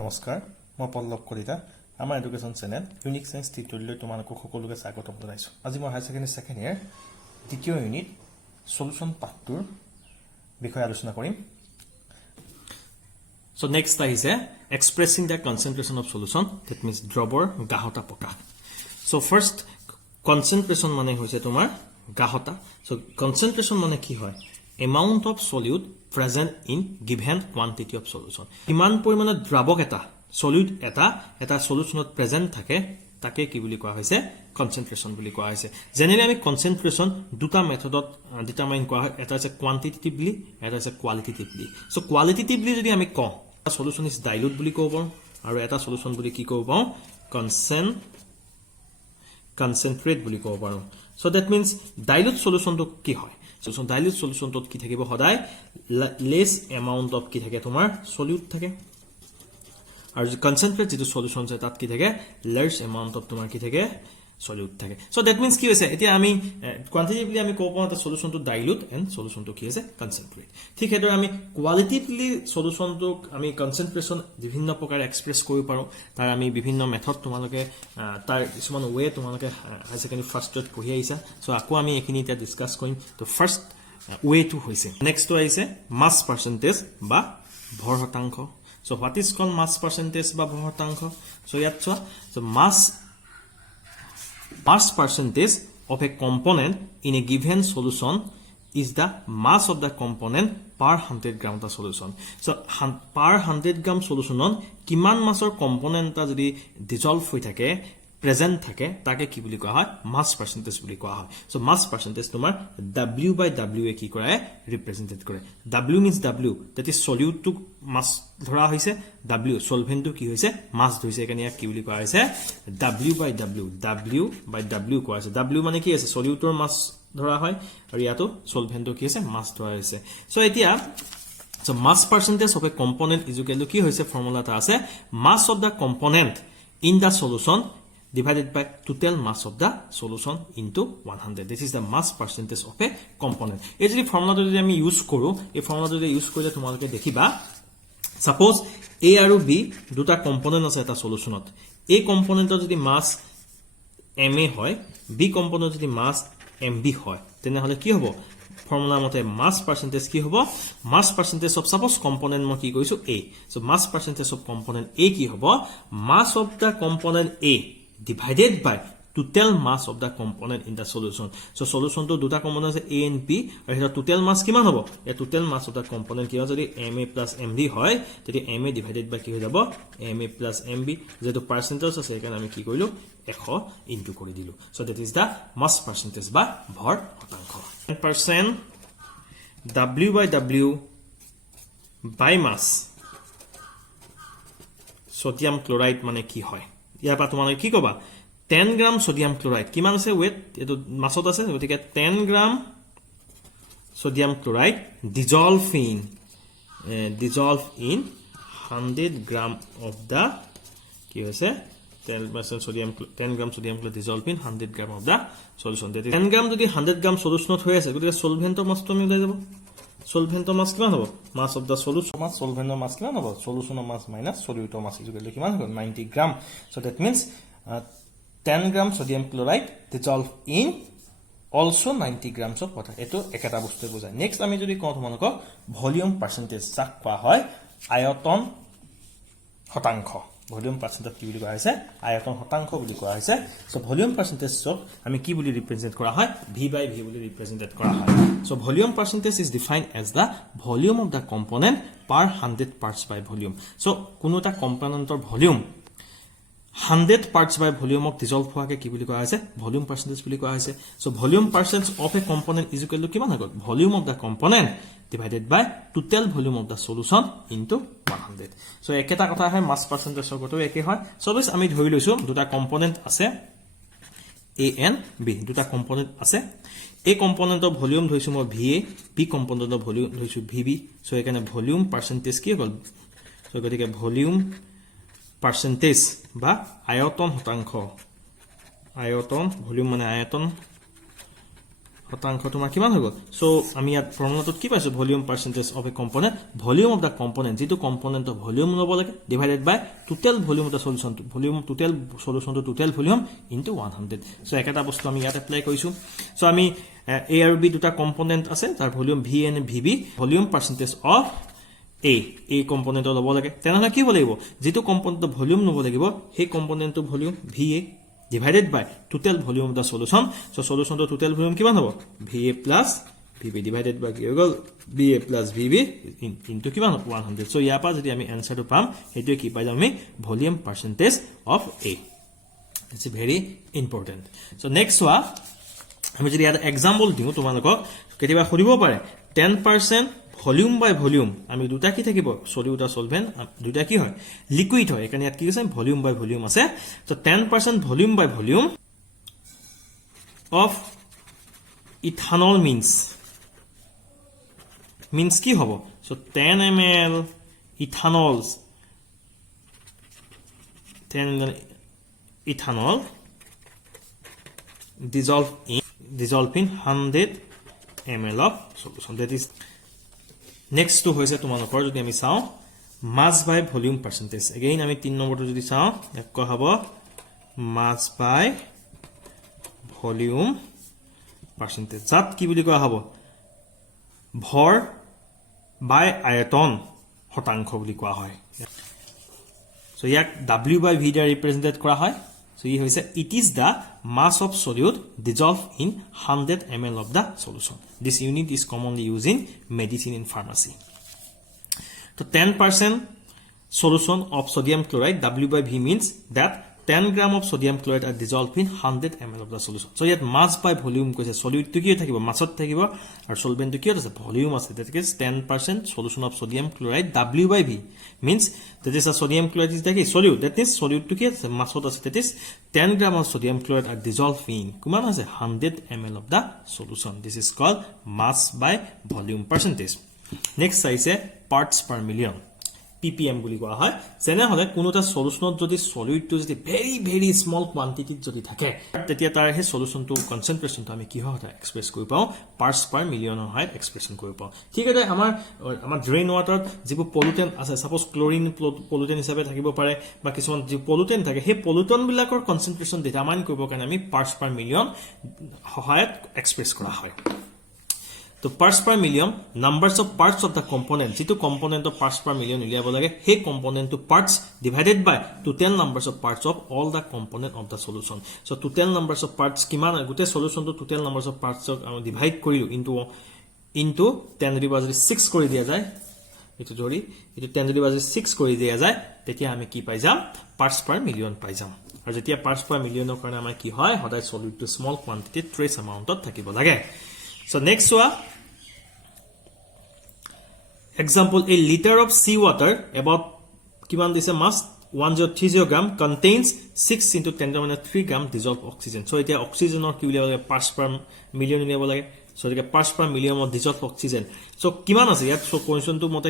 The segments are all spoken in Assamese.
নমস্কাৰ মই পল্লৱ কলিতা আমাৰ এডুকেশ্যন চেনেল ইউনিক সায়েন্স টিউটৰিয়েললৈ তোমালোকক সকলোকে স্বাগতম জনাইছো আজি মই হাই সেকেন্ডাৰী সেকেন্ড ইয়াৰ দ্বিতীয় ইউনিট সলিউশন পাৰ্টৰ বিষয়ে আলোচনা কৰিম So next is expressing the concentration of solution, that means dropper gahota poka. So first concentration mane hoise tomar gahota. So concentration mane ki hoy? Amount of solute present in given quantity of solution. Iman porimane drabok eta solute eta solutionot present thake take ki boli koa hoise concentration boli koa hoise. Generally ami concentration duta methodot determine koa hoy, eta is quantitatively, eta is qualitatively. So qualitatively jodi ami ko solution is dilute boli ko paro aru eta solution boli ki ko paro concentrate boli ko paro. So that means dilute solution to ki hoy? So dilute solution to ki thakibo hoday less amount of ki thake tomar solute thake aru concentrate jitu solution je tat ki thake large amount of tomar ki thake solute thake. So that means ki hoise etia ami quantitatively ami ko paro ta solution to dilute and solution to ki hoise concentrate. Thik hedor ami qualitatively solution to ami concentration bibhinno prokar express kori paro tar ami bibhinno method tomaloke tar isman way tomaloke high secondary first year pohi aisa. So ako ami ekhini ta discuss korim. To first way to hoise next to aise mass percentage ba bhor hotankho. So what is called mass percentage ba bhor hotankho? So yat so mass percentage of a component in a given solution is the mass of the component per 100 gram of the solution. So per 100 gram solution on kiman massor component ta jodi dissolve hoi thake present thake take ki boli koa hoy mass percentage boli koa hoy. So mass percentage tomar W by W e ki kore represented kore. W means W, that is solute to mass dhora hoise, W solvent to ki hoise mass hoise kania ki boli koa hoise W by W koa hoise. W mane ki hoise solute or mass dhora hoy aru yato solvent to ki hoise mass dhora hoise. So etia so mass percentage of a component is equal to ki hoise formula ta ase mass of the component in the solution divided by total mass of the solution into 100. This is the mass percentage of a component. This formula jodi ami use koru, ei formula jodi use korile tomaloke dekhiba suppose A aru B duta component ase eta solutionot. A component jodi mass Ma hoy, B component jodi mass Mb hoy, tene hole ki hobo formula mote mass percentage ki hobo mass percentage of suppose component mo ki koisu A. So mass percentage of component A ki hobo mass of the component A divided by total mass of the component in the solution. So solution to duta component ase A and B aru total mass kiman hobo a total mass of the component ki jodi Ma plus Mb hoy teti Ma divided by ki hoy jabo Ma plus Mb jeto percentage ase ekan ami ki koilu 100 into kori dilu. So that is the mass percentage ba bhor hotankho. 10% W by W by mass sodium chloride mane ki hoy ইয়াৰ পা তোমালোকে কি কবা 10 গ্রাম সোডিয়াম ক্লোরাইড কিমান আছে ওয়েট এটো মাছত আছে গতিকে 10 gram sodium chloride dissolve in 100 gram of the কি হৈছে 10% sodium 10 gram sodium chloride dissolve in 100 gram of the solution. 10 gram যদি 100 gram solutionত হৈ আছে গতিকে solvent mass তো আমি উলাই যাব solvent mass কিমান হ'ব mass of the solution mass solvent mass কিমান হ'ব solution mass minus solute mass is equal to কিমান হ'ব 90 gram. So that means 10 gram sodium chloride dissolve in also 90 grams of water. এটো একটা বস্তু বুজায়. নেক্সট আমি যদি কওঁ তোমালোকক ভলিউম পার্সেন্টেজ যাক কোৱা হয় আয়তন শতাংশ. ভলিউম পাৰ্সেন্টেজ কি বুলি কোৱা হৈছে আয়তন শতাংশ বুলি কোৱা হৈছে. সো ভলিউম পাৰ্সেন্টেজক আমি কি বুলি ৰিপ্ৰেজেন্ট কৰা হয় V by V বুলি ৰিপ্ৰেজেন্টেড কৰা হয়. So volume percentage is defined as the volume of the component per 100 parts by volume. So কোনো এটা কম্পোনেন্টৰ volume 100 parts by volume of dissolve হোৱাকে কি বুলি কোৱা হৈছে volume percentage বুলি কোৱা হৈছে. So volume percentage of a component is equal to কিমান হ'ব volume of the component divided by total volume of the solution into 100. So একেটা কথা হয় mass percentage গটো একে হয়. So বস আমি ধৰি লৈছো দুটা কম্পোনেন্ট আছে A and B দুটা কম্পোনেন্ট আছে. A component of volume ধৰিছো মই VA, B component of volume ধৰিছো VB. So এখানে volume percentage কি হ'ল so গতিকে volume percentage বা আয়তন শতাংশ আয়তন volume মানে আয়তন শতাংশ তোমাৰ কিমান হৈ গ'ল সো আমি ইয়াত ফৰ্মুলাটোত কি পাইছো volume percentage of A component volume of the component যেটো কম্পোনেন্টৰ ভলিউম ল'ব লাগে divided by total volume of the solution volume total সলিউশনটো টোটাল ভলিউম ইনটু 100 সো একেটা বস্তু আমি ইয়াত এপ্লাই কৰিছো সো আমি A আৰু B দুটা কম্পোনেন্ট আছে তাৰ volume V and VB volume percentage of A কম্পোনেন্টৰ ল'ব লাগে তেনেহলে কি হ'ব লাগিব যেটো কম্পোনেন্টৰ ভলিউম ল'ব লাগিব সেই কম্পোনেন্টৰ volume VA divided by total volume of the solution. So solution to total volume kiman hobo VA plus VB divided by BA plus VB into kiman 100. So yapa jodi ami answer to pam etu ki pai ami volume percentage of A. It's very important. So next one ami jodi ada example diu tomanok ketiba khoribo pare 10% volume by volume আমি দুটা কি থাকিব সলিউট সলভেন্ট দুটা কি হয় লিকুইড হয় এখানে ইয়াত কি আছে ভলিউম বাই ভলিউম আছে তো 10% volume by volume of ethanol means কি হ'ব so 10 ml ethanol 10 ethanol dissolve in 100 ml of solution that is next to hoise tomalokor jodi ami sao mass by volume percentage again ami 3 number to jodi sao ekko hobo mass by volume percentage jat ki boli koa hobo bhor by ayoton শতাংশ boli koa hoy so yak w by v দ্বাৰা represented kora hoy so ই হৈছে it is the mass of solute dissolved in 100 ml of the solution this unit is commonly used in medicine and pharmacy so 10% solution of sodium chloride w by v means that 10 gram of sodium chloride are dissolved in 100 ml of the solution so yet mass by volume koise solute to ki thakibo massot thakibo ar solvent to ki ase volume ase that is 10% solution of sodium chloride w by v means that is a sodium chloride is the solute that is solute to ki ase massot ase that is 10 gram of sodium chloride are dissolved in kuman ase 100 ml of the solution this is called mass by volume percentage next is a parts per million ppm বুলি কোৱা হয় যেনে হলে কোনোটা সলিউশনত যদি সলিউটটো যদি very small quantity যদি থাকে তেতিয়া তাৰ হে সলিউশনটো কনসেন্ট্ৰেচনটো আমি কি হয় এক্সপ্ৰেছ কৰি পাও পাৰ্টস পাৰ মিলিয়নৰ হয় এক্সপ্ৰেছন কৰি পাও ঠিক আছে আমাৰ ড্ৰেইন ওয়াটাৰত যিবোৰ পলিউটেন্ট আছে সাপোজ ক্লোৰিন পলিউটেন্ট হিচাপে থাকিব পাৰে বা কিছুমান যি পলিউটেন্ট থাকে সেই পলিউটন বিলাকৰ কনসেন্ট্ৰেচন ডিটাৰমাইন কৰিব কাৰণে আমি পাৰ্টস পাৰ মিলিয়ন সহায়ত এক্সপ্ৰেছ কৰা হয় तो parts per million numbers of parts of the component jitu component of parts per million uliabo lage he component to parts divided by total numbers of parts of all the component of the solution so total numbers of parts kiman gote solution to total numbers of parts divide korilu into 10 to the power 6 kori dia jay etu jori etu 10 to the power 6 kori dia jay tetia ami ki pai jam parts per million pai jam ar jetia parts per million or karone amar ki hoy hoday solute to small quantity trace amount ot thakibo lage so next one example a liter of sea water about kiman dise mass 1030 gram contains 6 into 10⁻³ gram dissolved oxygen so etia oxygen or ki uliabo parts per million uliabo lage so the parts per million of dissolved oxygen so kiman ase yat so question to mote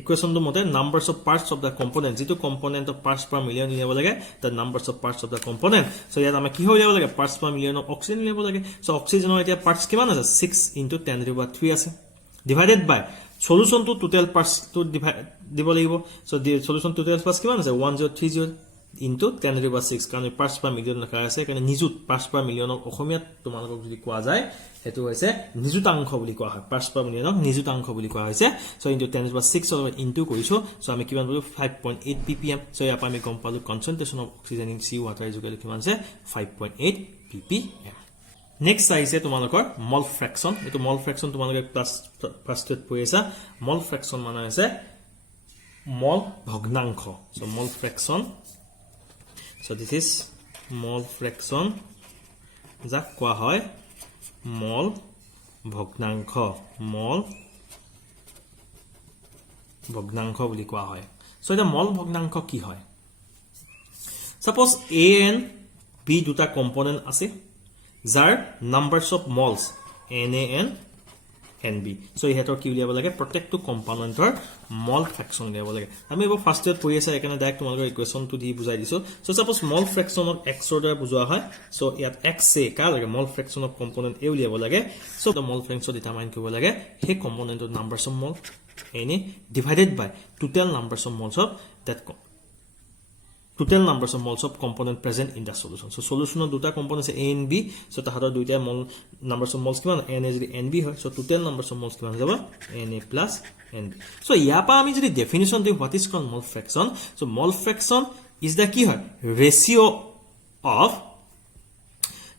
equation to mote numbers of parts of the component jitu component of parts per million uliabo lage the numbers of parts of the component so yat ama ki uliabo lage parts per million of oxygen uliabo lage so oxygen or etia parts kiman ase 6 into 10⁻³ ase divided by solution to total parts to divide dibo lagibo so the solution to total parts kiman ase 1030 into 10⁻6 কাৰণ parts per million লেখা আছে কাৰণ নিজুত parts per million অসমীয়াত তোমালোকক যদি কোৱা যায় হেতু হৈছে নিজুতাংশ বুলি কোৱা হয় parts per million নিজুতাংশ বুলি কোৱা হৈছে so into 10⁻6 অলপ into কৰিছো so আমি কিমান বলো 5.8 ppm so ইয়াত আমি গম পালো concentration of oxygen in sea water equal কিমান আছে 5.8 ppm next is তোমালোকৰ mole fraction এটো mole fraction তোমালোকে ক্লাস ফার্স্টত পঢ়িছা mole fraction মানে আছে mole ভগ্নাংশ so mole fraction so this is mole fraction যাক কোৱা হয় mole ভগ্নাংশ বুলি কোৱা হয় so এটা mole ভগ্নাংশ কি হয় suppose a and b দুটা কম্পোনেন্ট আছে যাৰ numbers of moles na and NB so ইহেতৰ কি উলিয়াব লাগে প্ৰত্যেকটো কম্পোনেন্টৰ মল ফ্ৰেকশন উলিয়াব লাগে আমি এবাৰ ফাৰ্স্ট ইয়াৰ পঢ়ি আছে এখানে ডাইৰেক্ট তোমালোকৰ ইকুৱেশ্যনটো দি বুজাই দিছো সো সাপোজ মল ফ্ৰেকশনক x ৰ দ্বাৰা বুজোৱা হয় সো ইয়াত x এ কাৰ লাগে মল ফ্ৰেকশন অফ কম্পোনেন্ট এ উলিয়াব লাগে so the mole fraction determine কৰিব লাগে হে কম্পোনেন্টৰ numbers of mole Na divided by total numbers of moles of that total numbers of moles of component present in the solution. So solution of duta components A and B. So tahara duita mole numbers of moles kiman Na is NB hoy. So total numbers of moles kiman jaba Na plus NB. So yapa ami jodi definition di what is called mole fraction. So mole fraction is the key hoy ratio of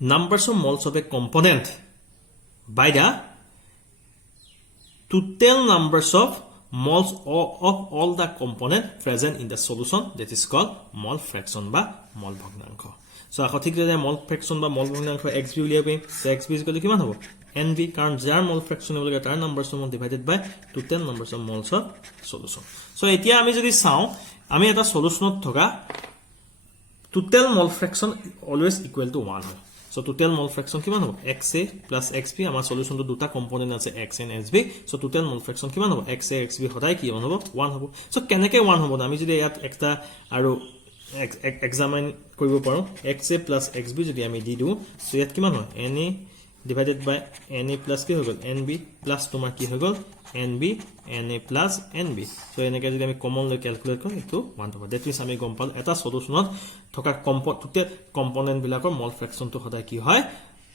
numbers of moles of a component by the total numbers of moles of all the component present in the solution that is called mole fraction বা mole ভগ্নাংশ সো আখঠিক যে mole fraction বা mole ভগ্নাংশ xb উলিয়াবে সো xb ইকুয়াল কিমান হ'ব nb কারণ যার mole fraction হ'ব লাগে তাৰ numbers of mole divided by total numbers of moles of solution so এতিয়া আমি যদি চাও আমি এটা সলিউশনত থকা total mole fraction always equal to 1 হয় So total mole fraction কিমান হ'ব XA plus XB আমাৰ সলিউশন তো দুটা কম্পোনেন্ট আছে X and SB so total mole fraction কিমান হ'ব XA XB সদায় কি হ'ব 1 হ'ব so কেনেকে 1 হ'ব আমি যদি ইয়াত একটা আৰু এক্সামিন কৰিব পাৰো XA plus XB যদি আমি দি দিও so ইয়াত কিমান হয় Na divided by Na plus কি হৈ গল NB plus তোমাৰ কি হৈ গল NB Na plus NB so এনেকে যদি আমি কমন লৈ ক্যালকুলেট কৰো এটো 1 হ'ব দ্যাট মিন্স আমি গম পাল এটা সলিউশনত থকা কম্পোনেন্ট বিলাকৰ মল ফ্ৰেকশন তো সদায় কি হয়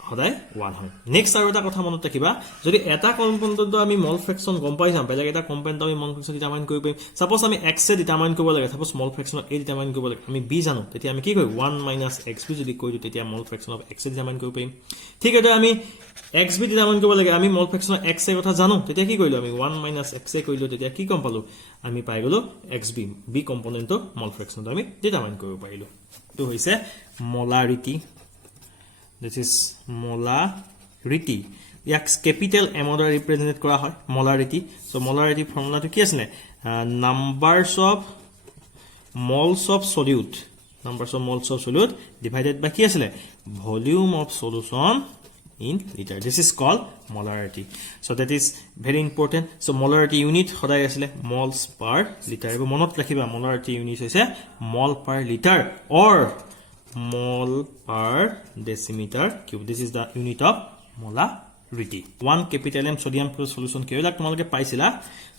সদায় 1 হয় নেক্সট আৰু এটা কথা মনত ৰাখিবা যদি এটা কম্পোনেন্টত আমি মল ফ্ৰেকশন গম পাই যাম বেলেগ এটা কম্পোনেন্ট আমি মল ফ্ৰেকশন ডিটাৰমাইন কৰিব পাৰিম সাপোজ আমি x এ ডিটাৰমাইন কৰিব লাগে suppose mole fraction of a determine কৰিব লাগে আমি b জানো তেতিয়া আমি কি কৰিম 1 - xb যদি কৈ দিও তেতিয়া মল fraction of x A determine কৰিব পাৰিম ঠিক আছে আমি xb ডিটাৰমাইন কৰিব লাগে আমি মল ফ্ৰেকশন অফ x এ কথা জানো তেতিয়া কি কৰিলো আমি 1 - x এ কৰিলো তেতিয়া কি কম পালো আমি পাই গলো xb b কম্পোনেন্টৰ মল ফ্ৰেকশন আমি ডিটাৰমাইন কৰিব পাৰিলো তো হৈছে molarity this is molarity ইয়াক ক্যাপিটাল m দ্বাৰা ৰিপ্ৰেজেন্ট কৰা হয় molarity so molarity ফৰ্মুলাটো কি আছে numbers of moles of solute divided by কি আছে volume of solution in liter this is called molarity so that is very important so molarity unit সদায় আছে moles per liter এব মনত ৰাখিবা molarity unit হৈছে mol per liter or mol per decimeter cube this is the unit of molarity 1 capital M sodium chloride solution কেইলাক তোমালোকে পাইছিলা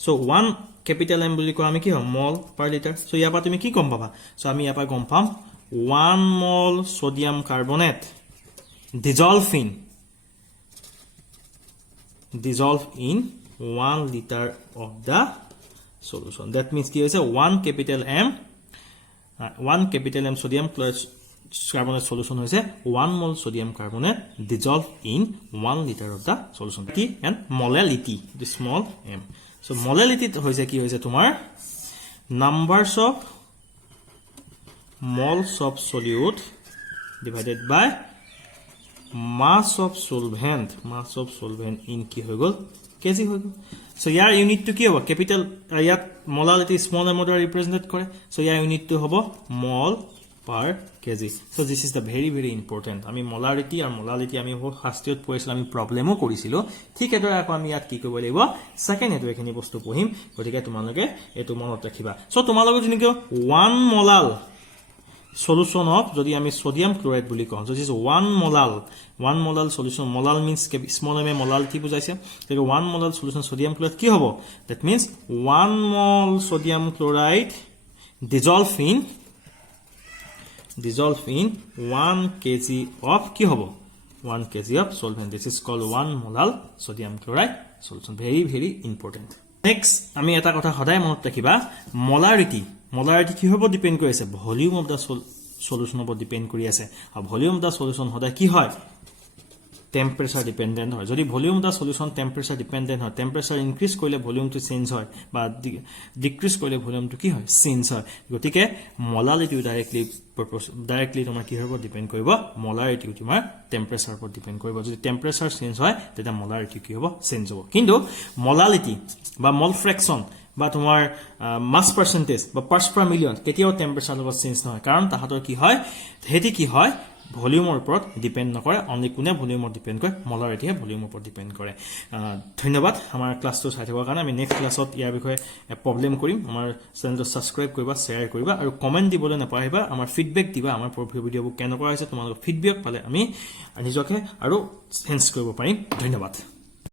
so 1 capital M বুলি কোৱা আমি কি হয় mol per liter so ইয়াপা তুমি কি গম পাবা so আমি ইয়াপা গম পাম 1 mol sodium carbonate dissolve in 1 liter of the solution that means কি হৈছে 1 capital M sodium chloride carbonate solution হৈছে 1 mol sodium carbonate dissolved in 1 liter of the solution and molality the small m so molality হৈছে কি হৈছে তোমাৰ numbers of moles of solute divided by mass of solvent in কি হৈ গল কেজি হৈ গল so ইয়াৰ ইউনিট টু কি হ'ব ক্যাপিটাল ইয়াত molality small m দ্বাৰা ৰিপ্ৰেজেন্ট কৰে so ইয়াৰ ইউনিট টু হ'ব mol per kg so this is the very important আমি molarity আৰু molality আমি ফাৰ্স্ট ইয়াত পঢ়িছিলো আমি প্ৰবলেমও কৰিছিলো ঠিক এদৰে আকৌ আমি ইয়াত কি কৰিব লাগিব সেকেন্ড এটো এখিনি বস্তু পঢ়িম গতিকে তোমালোকে এটো মনত ৰাখিবা so তোমালোকে যেনেকৈ 1 molal solution of যদি আমি sodium chloride বুলি কওঁ so this is 1 molal solution molal means small m molality বুজাইছে তেকে 1 molal solution sodium chloride কি হ'ব that means 1 mol sodium chloride dissolve in 1 kg of কি হ'ব 1 kg of solvent this is called 1 molal sodium chloride solution very important next আমি এটা কথা সদায় মনত ৰাখিবা molarity কি হ'ব ডিপেন্ড কৰি আছে ভলিউম অফ দা সলিউশন ওপৰত ডিপেন্ড কৰি আছে আৰু ভলিউম অফ দা সলিউশন সদায় কি হয় টেম্পারেচার ডিপেন্ডেন্ট হয় যদি ভলিউম দা সলিউশন টেম্পারেচার ডিপেন্ডেন্ট হয় টেম্পারেচার ইনক্রিজ কৰিলে ভলিউমটো চেঞ্জ হয় বা ডিক্ৰিজ কৰিলে ভলিউমটো কি হয় চেঞ্জ হয় গতিকে মোলালিটি ডাইৰেক্টলি তোমাৰ কি হ'ব ডিপেন্ড কৰিব মোলাৰিটি তোমাৰ টেম্পাৰেচাৰ ওপৰত ডিপেন্ড কৰিব যদি টেম্পাৰেচাৰ চেঞ্জ হয় তেতিয়া মোলাৰিটি কি হ'ব চেঞ্জ হ'ব কিন্তু মোলালিটি বা মল ফ্ৰেকশন বা তোমাৰ মাছ পাৰ্চেন্টেজ বা পাৰ্টছ পাৰ মিলিয়ন কেতিয়াও টেম্পাৰেচাৰ লগত চেঞ্জ নহয় কাৰণ তাহাঁতৰ কি হয় হেতি কি হয় ভলিউমৰ ওপৰত ডিপেন্ড নকৰে অনলি কোনে ভলিউমৰ ডিপেন্ড কৰে মলাৰিটিয়ে ভলিউমৰ ওপৰত ডিপেন্ড কৰে ধন্যবাদ আমাৰ ক্লাছটো চাই থকাৰ কাৰণে আমি নেক্সট ক্লাছত ইয়াৰ বিষয়ে প্ৰব্লেম কৰিম আমাৰ চেনেলটো ছাবস্ক্ৰাইব কৰিবা শ্বেয়াৰ কৰিবা আৰু কমেন্ট দিবলৈ নাপাহৰিবা আমাৰ ফিডবেক দিবা আমাৰ পৰৱৰ্তী ভিডিঅ'বোৰ কেনেকুৱা হৈছে তোমালোকৰ ফিডবেক পালে আমি নিজকে আৰু চেঞ্জ কৰিব পাৰিম ধন্যবাদ